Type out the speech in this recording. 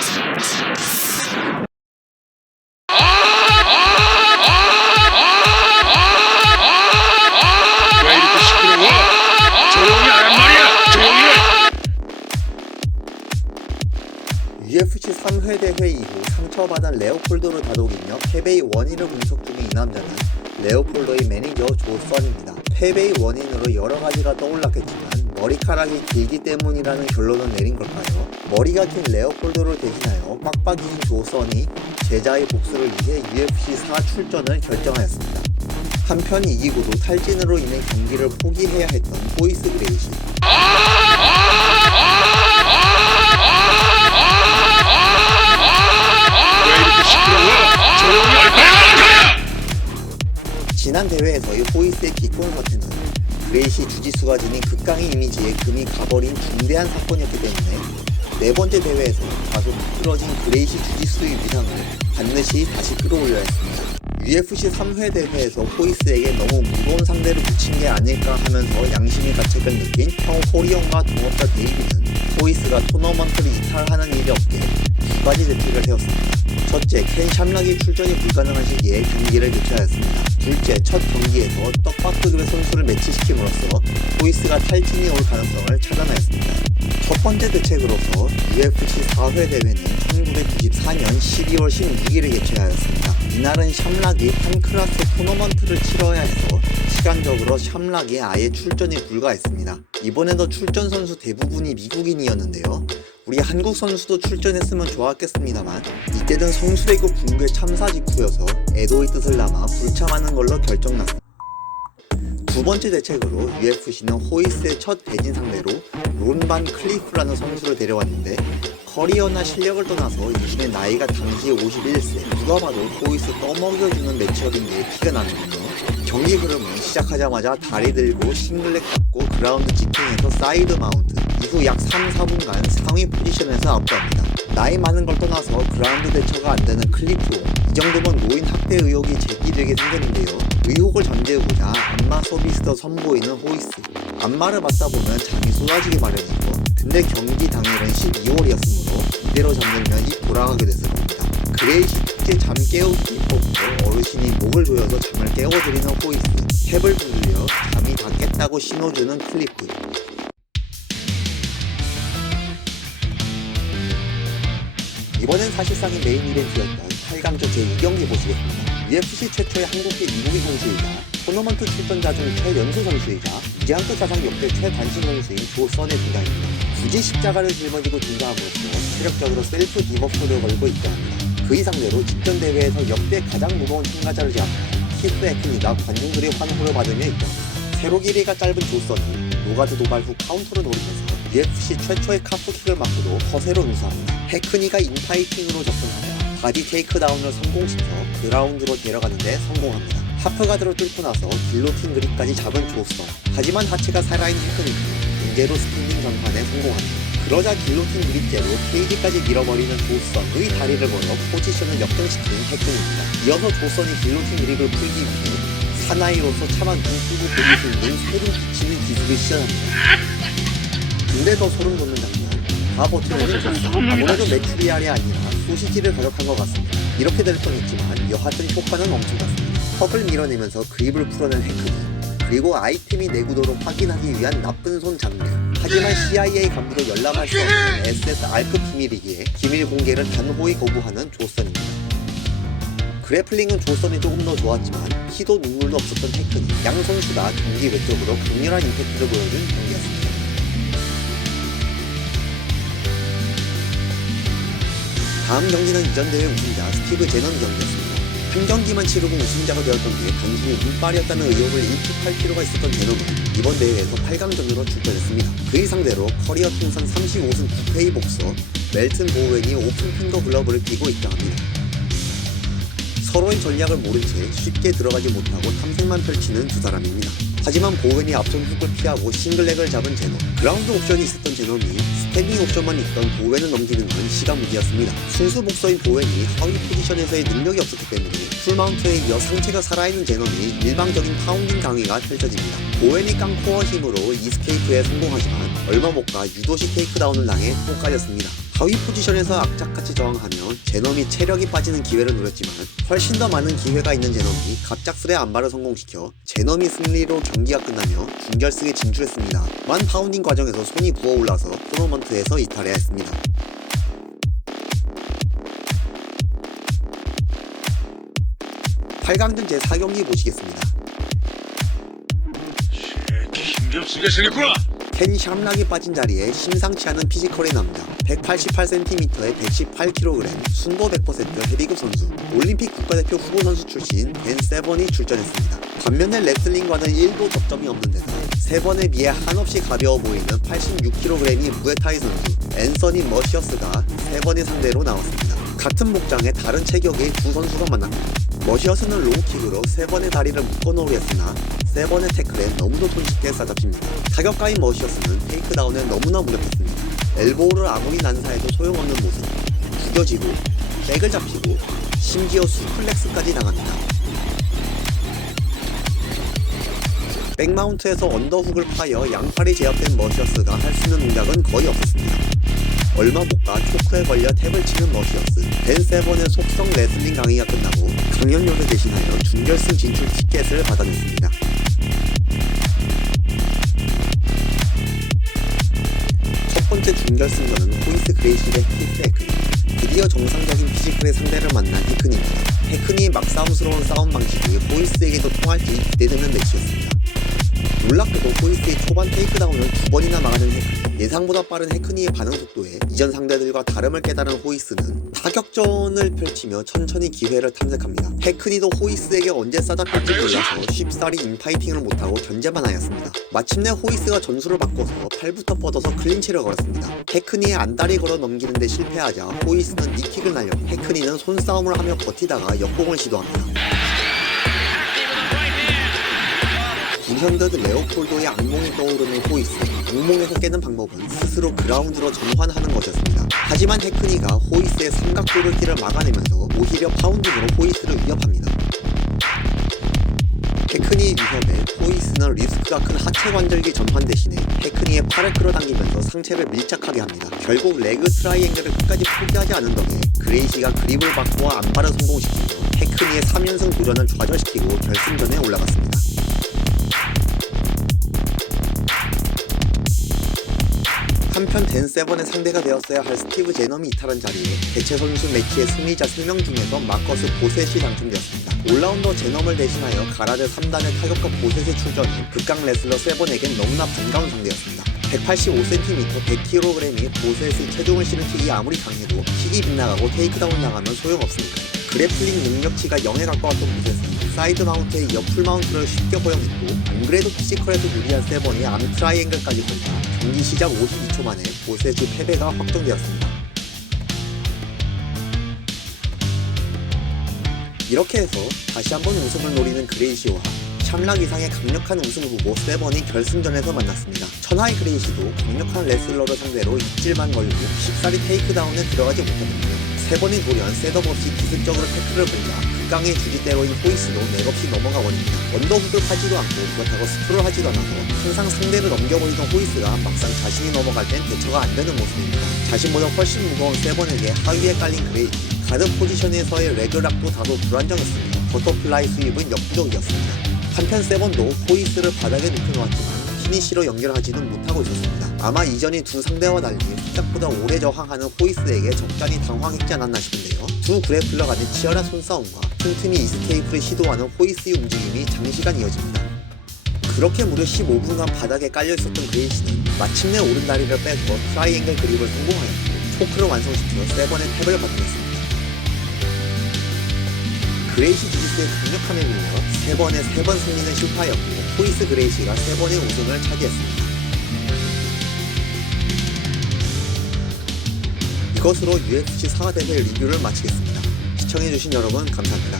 왜 이렇게 시끄러워? 조용히 하란 말이야. 조용히 해. UFC 3회 대회 이후 상처받은 레오폴도를 다독이며 패배의 원인을 분석 중인 이 남자는 레오폴도의 매니저 조선입니다. 패배의 원인으로 여러 가지가 떠올랐겠지만 머리카락이 길기 때문이라는 결론을 내린 걸까요? 머리가 긴 레오폴도를 대신하여 빡빡이인 조선이 제자의 복수를 위해 UFC 4 출전을 결정하였습니다. 한편 이기고도 탈진으로 인해 경기를 포기해야 했던 호이스 그레이시. 왜 이렇게 시끄러워? 조용히 할 거야. 지난 대회에서의 호이스의 기권 사태는 그레이시 주짓수가 지닌 극강의 이미지에 금이 가버린 중대한 사건이었기 때문에 네 번째 대회에서 다소 미끄러진 그레이시 주짓수의 위상을 반드시 다시 끌어올려야 했습니다. UFC 3회 대회에서 호이스에게 너무 무거운 상대를 붙인 게 아닐까 하면서 양심의 가책을 느낀 형 호리형과 동업자 데이비드는 호이스가 토너먼트를 이탈하는 일이 없게 두 가지 대책을 세웠습니다. 첫째, 켄 샴락이 출전이 불가능한 시기에 경기를 개최하였습니다. 둘째, 첫 경기에서 떡밥급의 선수를 매치시킴으로써 호이스가 탈진이 올 가능성을 차단하였습니다. 첫 번째 대책으로서 UFC 4회 대회는 1994년 12월 16일에 개최하였습니다. 이날은 샴락이 팬클라스 토너먼트를 치러야 해서 시간적으로 샴락이 아예 출전이 불가했습니다. 이번에도 출전 선수 대부분이 미국인이었는데요. 우리 한국 선수도 출전했으면 좋았겠습니다만 이때는 성수대교 붕괴 참사 직후여서 애도의 뜻을 담아 불참하는 걸로 결정났습니다. 두 번째 대책으로 UFC는 호이스의 첫 대진 상대로 론 반 클리프라는 선수를 데려왔는데 커리어나 실력을 떠나서 이분의 나이가 당시 51세, 누가 봐도 호이스 떠먹여주는 매치업인 게 티가 나는군요. 경기 흐름은 시작하자마자 다리 들고 싱글렉 잡고 그라운드 지킹에서 사이드 마운트, 이후 약 3-4분간 상위 포지션에서 압도합니다. 나이 많은 걸 떠나서 그라운드 대처가 안되는 클리프, 이 정도면 노인 학대 의혹이 제기되게 생겼는데요. 의혹을 전제해보자 안마 서비스도 선보이는 호이스. 안마를 받다 보면 잠이 쏟아지기 마련이고, 근데 경기 당일은 12월이었으므로 이대로 잠들면 입 돌아가게 됐을 겁니다. 그레이시 특제 잠 깨우기 기법으로 어르신이 목을 조여서 잠을 깨워드리는 호이스, 탭을 두들려 잠이 다 깼다고 신호주는 클리프. 이번엔 사실상의 메인 이벤트였던 8강조 제2경기 보시겠습니다. UFC 최초의 한국계 미국인 선수이자 토너먼트 출전자 중 최연소 선수이자 무제한급 사상 역대 최단신 선수인 조선의 등장입니다. 굳이 십자가를 짊어지고 등장함으로써 체력적으로 셀프 디버프를 걸고 있다 합니다. 그의 상대로 직전 대회에서 역대 가장 무거운 참가자를 제압한 키스 에크니가 관중들의 환호를 받으며 있다 합니다. 세로 길이가 짧은 조선은 노가드 도발 후 카운터를 노리면서 UFC 최초의 카프킥을 맞고도 허세로 응수합니다. 헤크니가 인파이팅으로 접근하며 바디 테이크다운을 성공시켜 그라운드로 데려가는데 성공합니다. 하프가드로 뚫고 나서 길로틴 그립까지 잡은 조선. 하지만 하체가 살아있는 헤크니는 강제로 스탠딩 전환에 성공합니다. 그러자 길로틴 그립제로 케이지까지 밀어버리는 조선의 다리를 걸어 포지션을 역전시키는 헤크니입니다. 이어서 조선이 길로틴 그립을 풀기 위해 사나이로서 차마 눈 뜨고 보일 수 있는 세금 붙이는 기술을 시전합니다. 근데 더 소름 돋는 장면, 다 버텨내는 조선. 아무래도 메추리알이 아니라 소시지를 가격한 것 같습니다. 이렇게 될 뻔했지만 여하튼 효과는 엄청났습니다. 턱을 밀어내면서 그립을 풀어낸 헤크니, 그리고 아이템이 내구도를 확인하기 위한 나쁜 손 장면. 하지만 CIA 간부도 열람할 수 없는 SS 알크 비밀이기에 기밀 공개를 단호히 거부하는 조선입니다. 그래플링은 조선이 조금 더 좋았지만 피도 눈물도 없었던 헤크니. 양 선수 다 경기 외적으로 강렬한 임팩트를 보여준 경기였습니다. 다음 경기는 이전 대회 우승자 스티브 제넌 경기였습니다. 한 경기만 치르고 우승자가 되었던 게 단순히 운빨이었다는 의혹을 일축할 필요가 있었던 제넌은 이번 대회에서 8강전으로 출전했습니다. 그의 상대로 커리어 통산 35승 9패의 복서 멜튼 보웬이 오픈 핑거 글러브를 끼고 있다 합니다. 서로의 전략을 모른 채 쉽게 들어가지 못하고 탐색만 펼치는 두 사람입니다. 하지만 보웬이 앞선 훅을 피하고 싱글렉을 잡은 제논. 그라운드 옵션이 있었던 제논이 스탠딩 옵션만 있던 보웬을 넘기는 건 시가무기였습니다. 순수 복서인 보웬이 하위 포지션에서의 능력이 없었기 때문에 풀마운트에 이어 상체가 살아있는 제논이 일방적인 파운딩 강의가 펼쳐집니다. 보웬이 깡코어 힘으로 이스케이프에 성공하지만 얼마 못 가 유도시 테이크다운을 당해 또 깔렸습니다. 하위 포지션에서 악착같이 저항하며 제놈이 체력이 빠지는 기회를 노렸지만 훨씬 더 많은 기회가 있는 제놈이 갑작스레 안바를 성공시켜 제놈이 승리로 경기가 끝나며 준결승에 진출했습니다. 만 파운딩 과정에서 손이 부어올라서 토너먼트에서 이탈해야 했습니다. 8강전 제4경기 보시겠습니다. 힘좀 쓰게 생겼구나. 켄 샴락이 빠진 자리에 심상치 않은 피지컬의 남자 188cm에 118kg 순도 100% 헤비급 선수 올림픽 국가대표 후보 선수 출신 댄 세번이 출전했습니다. 반면에 레슬링과는 1도 접점이 없는 데다 세번에 비해 한없이 가벼워 보이는 86kg의 무에타이 선수 앤서니 머시어스가 세번의 상대로 나왔습니다. 같은 목장에 다른 체격의 두 선수가 만납니다. 머시어스는 로우킥으로 세번의 다리를 묶어놓으려 했으나 세번의 태클에 너무도 손쉽게 싸잡힙니다. 타격가인 머시어스는 테이크다운에 너무나 무력했습니다. 엘보우를 아무리 난사해도 소용없는 모습, 구겨지고 백을 잡히고 심지어 수플렉스까지 당합니다. 백마운트에서 언더훅을 파여 양팔이 제압된 머시어스가 할 수 있는 동작은 거의 없었습니다. 얼마 못 가 초크에 걸려 탭을 치는 머시어스 댄 세번의 속성 레슬링 강의가 끝나고 강연료를 대신하여 준결승 진출 티켓을 받아냈습니다. 첫 번째 준결승전은 호이스 그레이시 대 키스 헤크니. 드디어 정상적인 피지컬의 상대를 만난 헤크니입니다. 헤크니의 막싸움스러운 싸움 방식이 호이스에게도 통할지 기대되는 매치였습니다. 놀랍게도 호이스의 초반 테이크다운을 2번이나 막아낸 헤크니. 예상보다 빠른 헤크니의 반응 속도에 이전 상대들과 다름을 깨달은 호이스는 타격전을 펼치며 천천히 기회를 탐색합니다. 헤크니도 호이스에게 언제 싸잡힐지 몰라서 쉽사리 인파이팅을 못하고 견제만 하였습니다. 마침내 호이스가 전술을 바꿔서 팔부터 뻗어서 클린치를 걸었습니다. 헤크니의 안다리 걸어 넘기는데 실패하자 호이스는 니킥을 날려 헤크니는 손싸움을 하며 버티다가 역공을 시도합니다. 구현더드 레오폴도의 악몽이 떠오르는 호이스. 악몽에서 깨는 방법은 스스로 그라운드로 전환하는 것이었습니다. 하지만 헤크니가 호이스의 삼각도를 킬을 막아내면서 오히려 파운딩으로 호이스를 위협합니다. 헤크니의 위협에 호이스는 리스크가 큰 하체 관절기 전환 대신에 헤크니의 팔을 끌어당기면서 상체를 밀착하게 합니다. 결국 레그 트라이앵글을 끝까지 포기하지 않은 덕에 그레이시가 그립을 바꾸어 안바를 성공시키며 헤크니의 3연승 도전을 좌절시키고 결승전에 올라갔습니다. 한편 댄 세번의 상대가 되었어야 할 스티브 제넘이 이탈한 자리에 대체 선수 매치의 승리자 3명 중에서 마커스 보셋이 당첨되었습니다. 올라운더 제넘을 대신하여 가라데 3단의 타격과 보셋의 출전은 극강 레슬러 세번에겐 너무나 반가운 상대였습니다. 185cm, 100kg이 보셋의 체중을 실은 킥이 아무리 강해도 킥이 빗나가고 테이크다운 나가면 소용없습니다. 그래플링 능력치가 0에 가까웠던 보셋은 사이드 마운트에 이어 풀 마운트를 쉽게 허용했고 안 그래도 피지컬에도 유리한 세번이 암 트라이앵글까지 돌자 경기 시작 52초 만에 보셋의 패배가 확정되었습니다. 이렇게 해서 다시 한번 우승을 노리는 그레이시와 샴락 이상의 강력한 우승 후보 세번이 결승전에서 만났습니다. 천하의 그레이시도 강력한 레슬러를 상대로 입질만 걸리고 쉽사리 테이크다운에 들어가지 못했는데 세번이 돌연 셋업 없이 기습적으로 태클을 걸자 극강의 주짓대로인 호이스도 맥없이 넘어가버립니다. 언더훅을 하지도 않고 그렇다고 스프를 하지도 않아서 항상 상대를 넘겨버리던 호이스가 막상 자신이 넘어갈 땐 대처가 안 되는 모습입니다. 자신보다 훨씬 무거운 세번에게 하위에 깔린 그레이시 가드 포지션에서의 레그락도 다소 불안정했으며 버터플라이 스윕은 역부족이었습니다. 한편 세번도 호이스를 바닥에 눕혀놓았지만 피니시로 연결하지는 못하고 있었습니다. 아마 이전의 두 상대와 달리 생각보다 오래 저항하는 호이스에게 적잖이 당황했지 않았나 싶은데요. 두 그래플러 간의 치열한 손싸움과 틈틈이 이스케이프를 시도하는 호이스의 움직임이 장시간 이어집니다. 그렇게 무려 15분간 바닥에 깔려있었던 그레이시는 마침내 오른다리를 빼고 트라이앵글 그립을 성공하였고 초크를 완성시켜 세번의 탭을 받아냈습니다. 그레이시 주짓수의 강력함에 밀려 세번의 3번 승리는 실패하였고 호이스 그레이시가 세번의 우승을 차지했습니다. 이것으로 UFC 4화 대회 리뷰를 마치겠습니다. 시청해주신 여러분 감사합니다.